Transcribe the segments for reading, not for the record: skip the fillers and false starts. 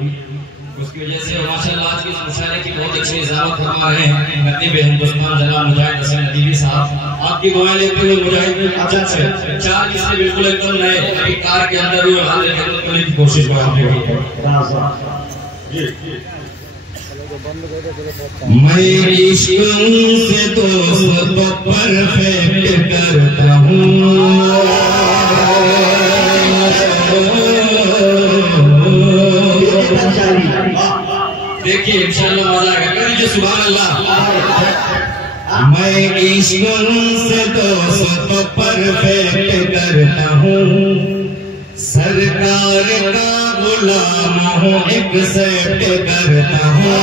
उसकी वजह से माशाअल्लाह आज की मुशायरे की बहुत अच्छी इजाफत फरमा रहे हैं खतीब हिंदुस्तान जनाब मुजाहिद हसन नदीवी साहब। आपकी दुआएं लेते हुए मुजाहिद अच्छा से चार किस्से बिल्कुल एकदम नए एक कार के अंदर हुए हाल खिदमत करने की कोशिश कर रहे हैं। मैं इश्क से दोस्त परफेक्ट करता हूँ, देखिए इंशाअल्लाह मजा आएगा। कर लीजिए सुभान अल्लाह। मैं इश्क से दोस्त परफेक्ट करता हूँ, सरकार का गुलाम हूँ एक्सेप्ट करता हूँ।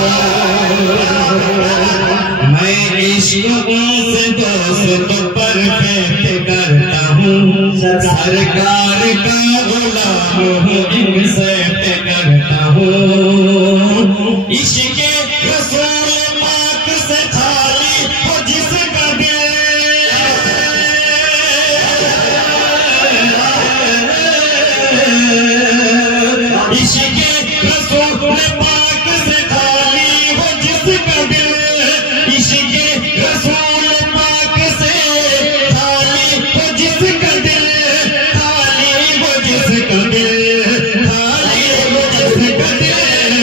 मैं इश्क से दोस्त परफेक्ट करता हूँ, सरकार का गुलाम हूँ एक्सेप्ट करता हूँ। इश्क रसूल पाक से खाली हो जिसका दिल, इश्क रसूल पाक से खाली हो जिसका दिल, इश्क रसूल पाक से खाली हो जिसका दिल, खाली हो जिसका दिल, खाली हो जिसका दिल।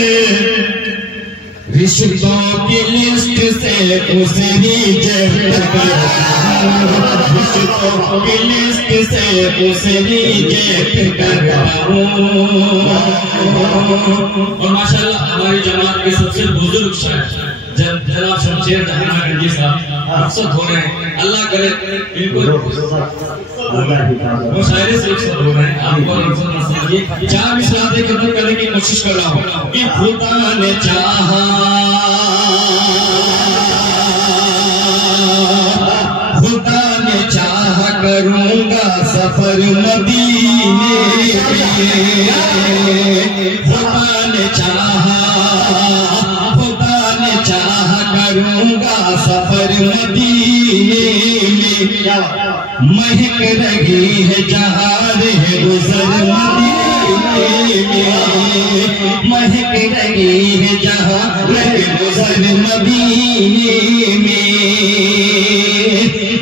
रिश्तों की लिस्ट से उसे रिजेक्ट करता हूँ, रिश्तों की लिस्ट से उसे रिजेक्ट करता हूँ। और माशाअल्लाह हमारी जमात के सबसे बुजुर्ग शायर जनाब शमशेर जहांगीर जी साहब रुखसत हो रहे हैं। अल्लाह करे इनको वो शायरी से रुखसत हो रहे हैं, आपको रुखसत नसीब ये चार मिसरात खत्म करने की कोशिश कर रहा हूँ कि खुदा ने चाहा, खुदा ने चाहा करूँगा सफर मदीने, खुदा ने चाहा, खुदा ने चाहा करूँगा सफर मदीने में। महक रही है जहार है गुजर मदीने में, महक रही है जहार है गुजर मदीने में।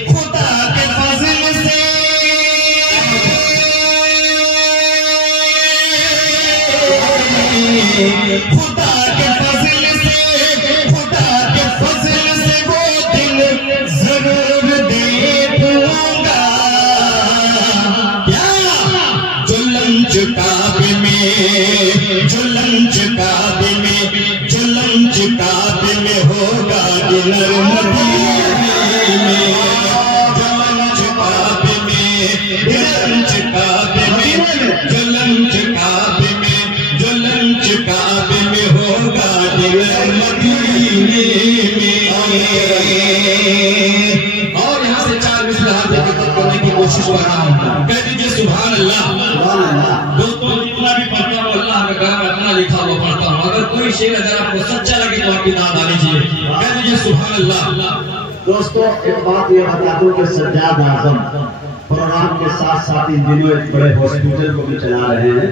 खुदा के फजल से खुदा के फजल से, खुदा के फजल से वो दिल जरूर देखूंगा। क्या जो लंच काबे में, जो लंच काबे में, जो लंच काबे में होगा डिनर मदीने में, जो लंच काबे में, जो लंच काबे में, जो लंच काबे में, जो लंच काबे में होगा डिनर मदीने में। और यहाँ से चार मिसरात करने की कोशिश कर रहा हूँ। कह दीजिए सुभान अल्लाह। दोस्तों जितना भी पढ़ता हूँ अल्लाह का काम अपना लिखा हुआ पढ़ता हूँ। अगर कोई शेर अगर आपको सच्चा लगे तो आपकी दाद आ लीजिए। कह दीजिए सुभान अल्लाह। दोस्तों एक बात ये बता दूं कि सज्जाद आजम प्रोग्राम के साथ साथ इन दिनों एक बड़े हॉस्पिटल को भी चला रहे हैं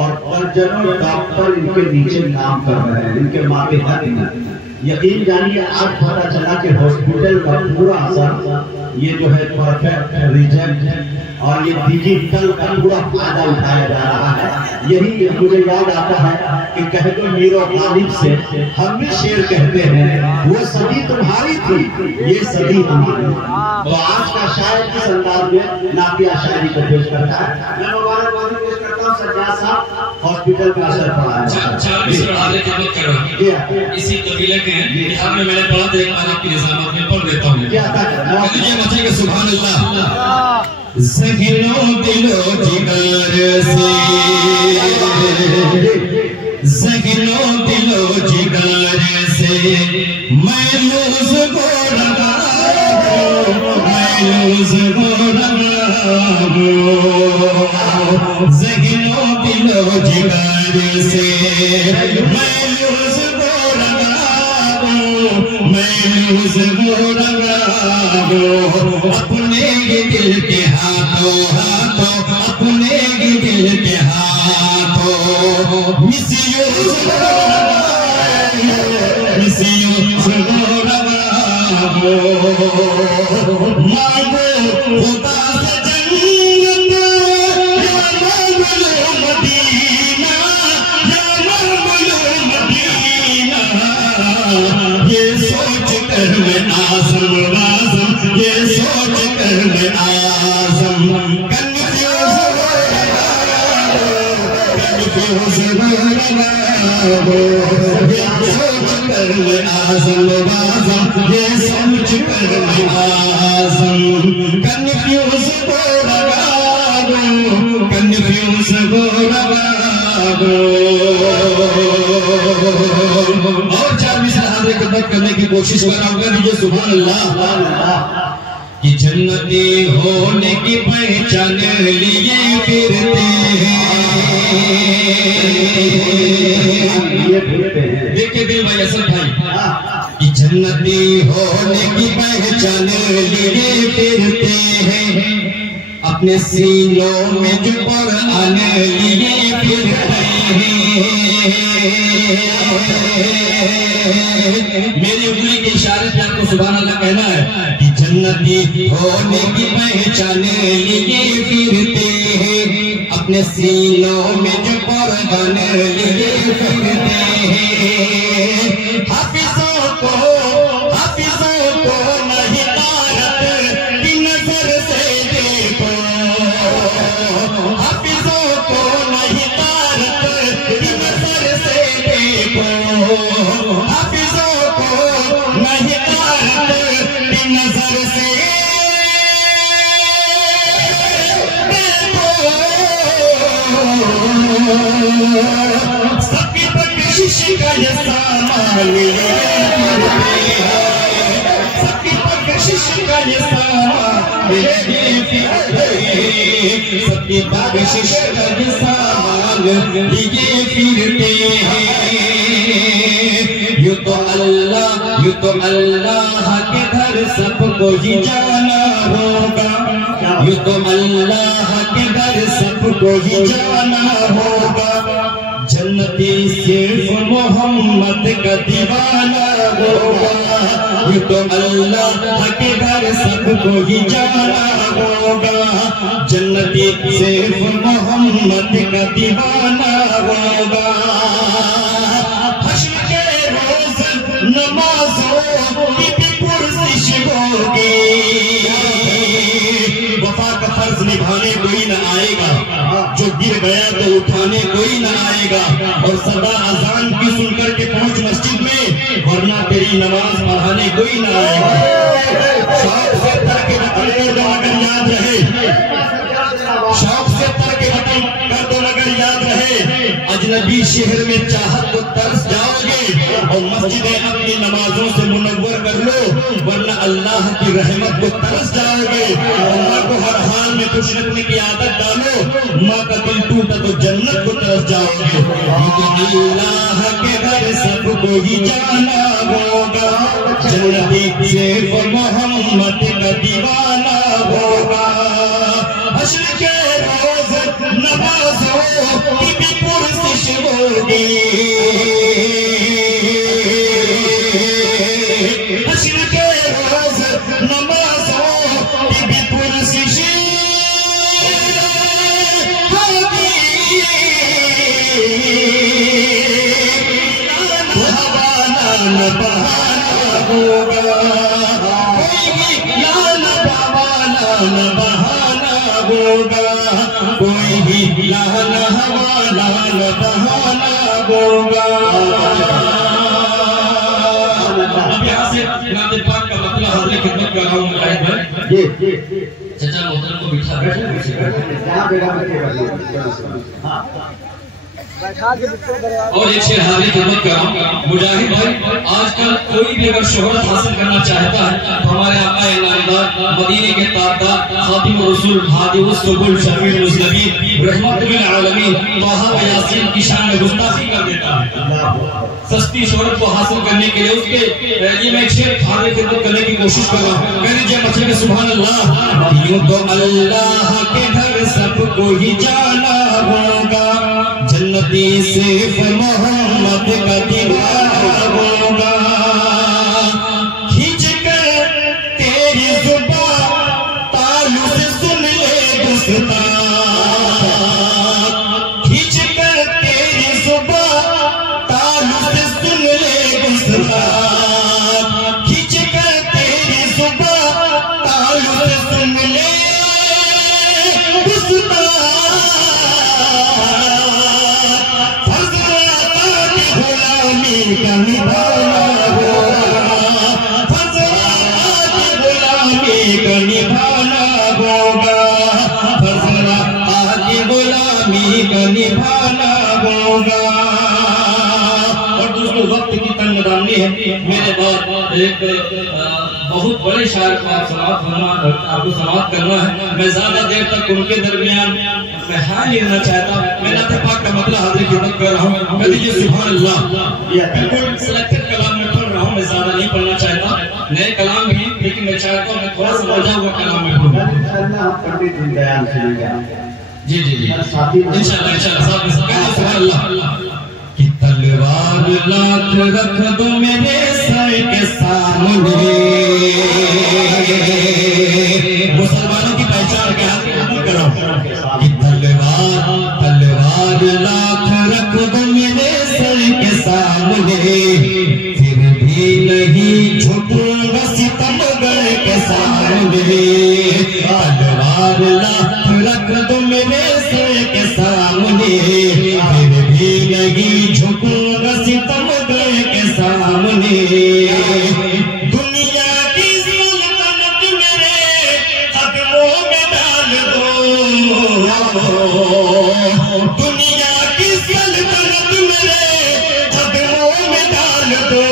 और दर्जनों डॉक्टर इनके नीचे काम कर रहे हैं, इनके मातहत में। यकीन जानिए आज पता चला कि हॉस्पिटल का पूरा असर ये जो है परफेक्ट रिजल्ट और ये डिजिटल का पूरा फायदा उठाया जा रहा है। यही मुझे याद आता है कि कह दो मीरो गालिब से हम भी शेर कहते हैं, वो सदी तुम्हारी थी ये सदी हमारी। तो आज का शायर किस अंदाज में नातिया शायरी को पेश करता है। मैं मुबारकबादी पेश करता हूँ सज्जाद साहब, हॉस्पिटल का असर पड़ा है। इसी कबीले के बिहार में मैंने पढ़ा था, एक मालिक की निजामत में पढ़ देता हूँ। सुभान अल्लाह। ज़हनो दिलो जिगर से, ज़हनो दिलो जिगर से मैं लूज़ को लगा, मैं लूज़ को लगा। ज़हनो दिलो जिगर से मैं लूज़ को लगा, मैं लूज़ को लगा। अपने दिल के हाथों हाथों, अपने दिल के हाथों और 4 मिसरा हाजिर खिदमत करने की कोशिश कर रहा हूँ। दीजिए सुभान अल्लाह। कि जन्नती होने की पहचान लिए फिरते हैं। देखिए दिल भाई असद भाई, कि जन्नती होने की पहचान लिए फिरते हैं, अपने सीनों में जो कुरान लिए फिरते हैं। मेरी उंगली के इशारे पे आपको सुभान अल्लाह कहना है कि जन्नती होने की पहचान लिए फिरते हैं, अपने सीनों में जो कुरान लिए फिरते हैं। हाफिजों को नहीं तारत की नजर से देखो, हाफिजों को नहीं तारत की नजर से देखो, हाफिजों को नहीं तारत की नजर से देखो। सबकी बख्शिश का ये सामान लिए फिरते हैं, सबकी बख्शिश का ये सामान लिए फिरते हैं, सबकी बख्शिश का ये सामान लिए फिरते हैं। यूं तो अल्लाह के घर सबको ही जाना होगा, यूं तो अल्लाह के घर सबको ही जाना होगा, जन्नती सिर्फ मोहम्मद का दीवाना होगा। यूं तो अल्लाह के घर सबको ही जाना होगा, जन्नती सिर्फ मोहम्मद का दीवाना होगा। हश्र के रोज नमाजों की भी पुरसिश होगी, वफा का फर्ज निभाने कोई न आएगा, जो गिर गया तो उठाने कोई न आएगा, और सदा अजान की सुनकर के पहुंच मस्जिद में, वरना तेरी नमाज पढ़ाने कोई न आएगा। शौक से तरक वतन कर दो मगर याद रहे, शौक से तरक वतन कर दो मगर याद रहे, अजनबी शहर में चाहत को तरस जाओगे, और मस्जिदें अपनी नमाजों से मुनव्वर कर लो, वरना अल्लाह की रहमत को तरस जाओगे। अल्लाह को हर हाल में खुश रखने की आदत डालो, माँ का दिल टूटा तो जन्नत को तरस जाओगे। अल्लाह के घर सबको ही जाना होगा, जन्नती सिर्फ मोहम्मद का दीवाना होगा। हश्र के रोज नमाजों की भी पुरसिश होगी, हश्र के रोज नमाजों की भी पुरसिश होगी। बहाना न बहाना होगा, न बहाना होगा, कोई भी लाना हवाला न बहाना होगा। अब यहाँ से नाते पाक का मतलब हाजिर खिदमत कर रहा हूँ मुजाहिद भाई। चाचा मोहतरम को बिठा बैठे और एक शेर हाजिर खिदमत कर रहा हूँ मुजाहिद भाई। आजकल कोई भी अगर शोहरत हासिल करना चाहता है तो हमारे आका नामदार मदीने के ताजदार खातिम रसूल हादी सुबुल शफीउल मुज़नबीन रहमतुल लिल आलमीन तोहा व यासीन की शान में गुस्ताखी कर देता है। सस्ती शोहरत को हासिल करने के लिए उसके ये मैं एक शेर हाजिर खिदमत करने की कोशिश कर रहा हूँ। कह दीजिए मचले में सुभान अल्लाह। यूं तो अल्लाह के घर सबको ही जाना होगा, जन्नती सिर्फ मोहम्मद का दीवाना होगा। खींच कर तेरी जुबान तालु से सुन ले गुस्ताख, खींच कर तेरी जुबान तालु से सुन ले गुस्ताख, खींच कर तेरी जुबान तालु से सुन ले गुस्ताख। गुलामी का निभाना होगा, गुलामी का निभाना होगा, गुलामी का निभाना होगा। और दोस्तों वक्त की तंगदानी है, मेरे बाद एक बहुत बड़े शायर को आपको समाप्त करना है। मैं ज्यादा देर तक उनके दरमियान मैं हाल ही रहना चाहता। मैं नात पाक का मतलब हाजिर खिदमत कर रहा हूँ। मैं दीजिए सुभान अल्लाह। बिल्कुल सिलेक्टेड कलाम में पढ़ रहा हूँ, मैं ज्यादा नहीं पढ़ना चाहता। नए कलाम भी, लेकिन मैं चाहता हूँ मैं थोड़ा सा मजा हुआ कलाम में पढ़ूँ। जी जी जी इंशाल्लाह सुभान अल्लाह। कि तलवार लाख रख दो मेरे सर के सामने, मुसलमानों की पहचान के हाथ में करो। कि तलवार लाख रख दो मेरे सर के सामने, फिर भी नहीं झुकूंगा सितमगर के सामने। तलवार लाख रख दो मेरे सर के सामने, फिर भी नहीं झुकूंगा सितमगर के सामने। दुनिया की सल्तनत मेरे कदमों में डाल दो, दुनिया की सल्तनत मेरे कदमों में डाल दो।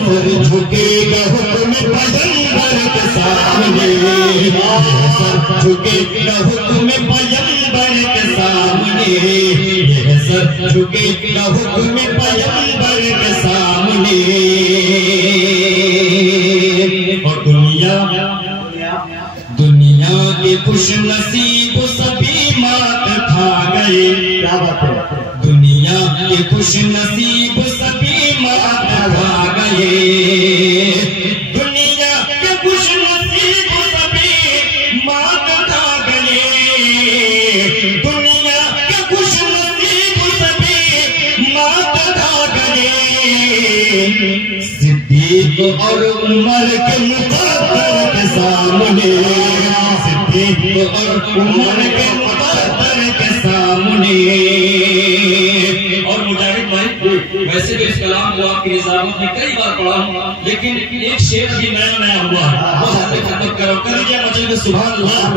फिर झुकेगा हुक्म पैगंबर के सामने, सर झुकेगा हुक्म पैगंबर के सामने, सर झुकेगा हुक्म पैगंबर के सामने। और दुनिया के खुश नसीब सभी मात खा गए। क्या बात है? दुनिया के खुश नसीब सभी मात खा गए। दुनिया के खुश नसीब सभी मात खा गए। दुनिया के खुश नसीब सभी मात खा गए। सिद्दीक और उमर के मुक़द्दर के सामने, सिद्दीक और उमर के मुक़द्दर के सामने। और मुजाहिद भाई वैसे भी इस कलाम को आपकी निज़ामत में कई बार पढ़ा हूँ, लेकिन एक शेर भी नया हुआ है, वो हाजिर खिदमत करो। करिए मचल में सुभान अल्लाह।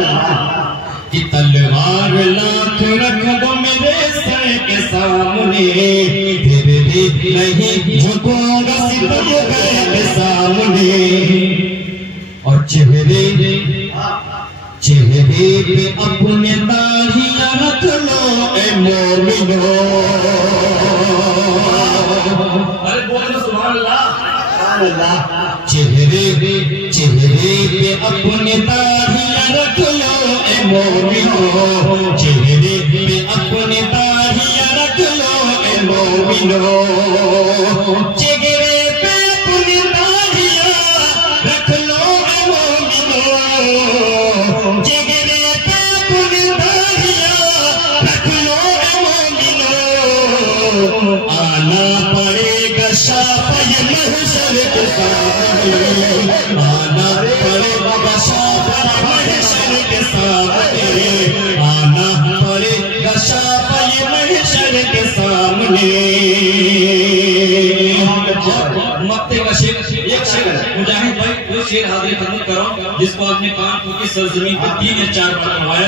कि तलवार लाख रख दो मेरे सर के सामने, फिर भी नहीं झुकूंगा सितमगर के सामने। और चेहरे पे अपने दाढ़ियां रख लो ए मोमिनो। अरे बोलो सुभान अल्लाह। चेहरे पे अपने दाढ़ियां रख लो ए मोमिनो, चेहरे पे अपने दाढ़ियां रख लो ए मोमिनो। चेहरे पे अपने दाढ़ियां रख लो ए मोमिनो, चेहरे पे अपने दाढ़ियां रख लो ए मोमिनो। आना पड़ेगा शाफ़े महशर के सामने, आना पड़ेगा शाफ़े महशर के सामने, आना पड़ेगा शाफ़े महशर के सामने। मक्ते का शेर, एक शेर मुजाहिद भाई वो शेर हाजिर खिदमत करो जिसको आपने कानपुर की सरजमीन पर 3 या 4 बार पढ़वाया।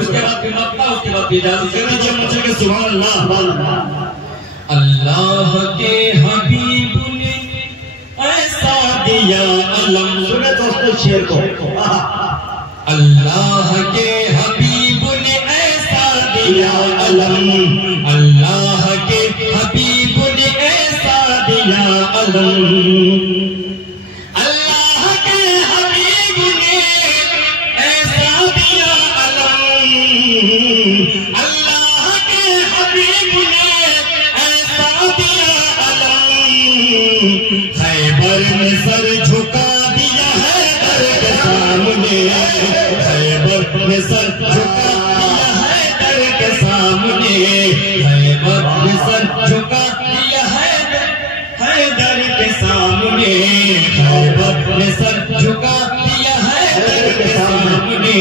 उसके बाद फिर मक्का, उसके बाद फिर इजाजत कर दीजिए मुझे के सुभान अल्लाह। अल्लाह के हबीब ने ऐसा दिया अलम। सुने दोस्तों शेर को। अल्लाह के हबीब ने ऐसा दिया अलम, अल्लाह के हबीब ने ऐसा दिया अलम। अल्लाह के हबीब ने ऐसा दिया अलम, अल्लाह के हबीब खैबर में सर झुका दिया है दर के सामने, खैबर में सर झुका दिया है दर के सामने, खैबर में सर झुका दिया है दर के सामने, खैबर में सर झुका दिया है दर के सामने।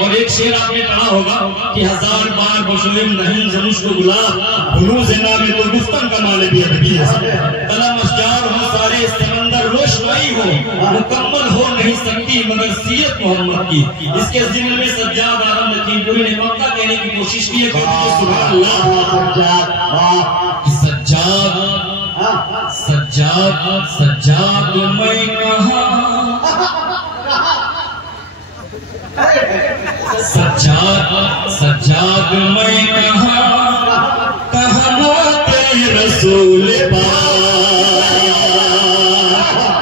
और एक शेर आपने पढ़ा होगा कि 1000 बार बशोइम नहीं जमुश को गुलाब बुलूज़ नाम तो गुफ्तन का माले भी अभी कलम अशजार हो सारे समंदर रोशनाई हो मुकम्मल हो नहीं सकती मगर सीरत मोहम्मद की। इसके जिम्मे में सज्जाद आलम लखीमपुरी ने मक्का कहने की कोशिश की है। सुभान अल्लाह। सज्जाद सज्जाद सज्जाद मैं कहाँ, सज्जाद सज्जाद मैं कहाँ, कहना तेरे रसूल पाक,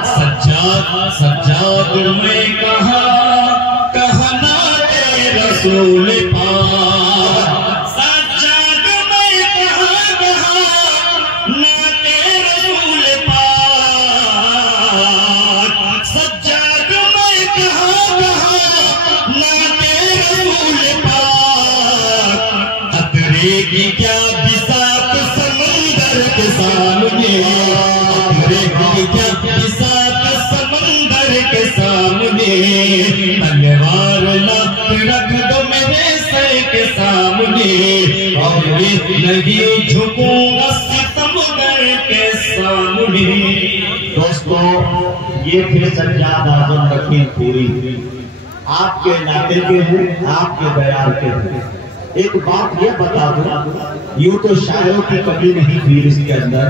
सज्जाद सज्जाद मैं कहाँ, कहना तेरे रसूल पाक, सज्जाद मैं कहाँ कहाँ ना तेरे रसूल पाक, सज्जाद मैं कहाँ कहाँ की क्या बिसात समंदर के सामने, की क्या बिसात समंदर के सामने, तलवार रख दो मेरे सर के सामने, और नहीं झुकूंगा सितमगर के सामने। दोस्तों, ये थे सज्जाद आजम लखीमपुरी, आपके इलाके के हैं, आपके बयार के हैं। एक बात ये बता दूं, यूं तो शायरों की कमी नहीं थी इसके अंदर।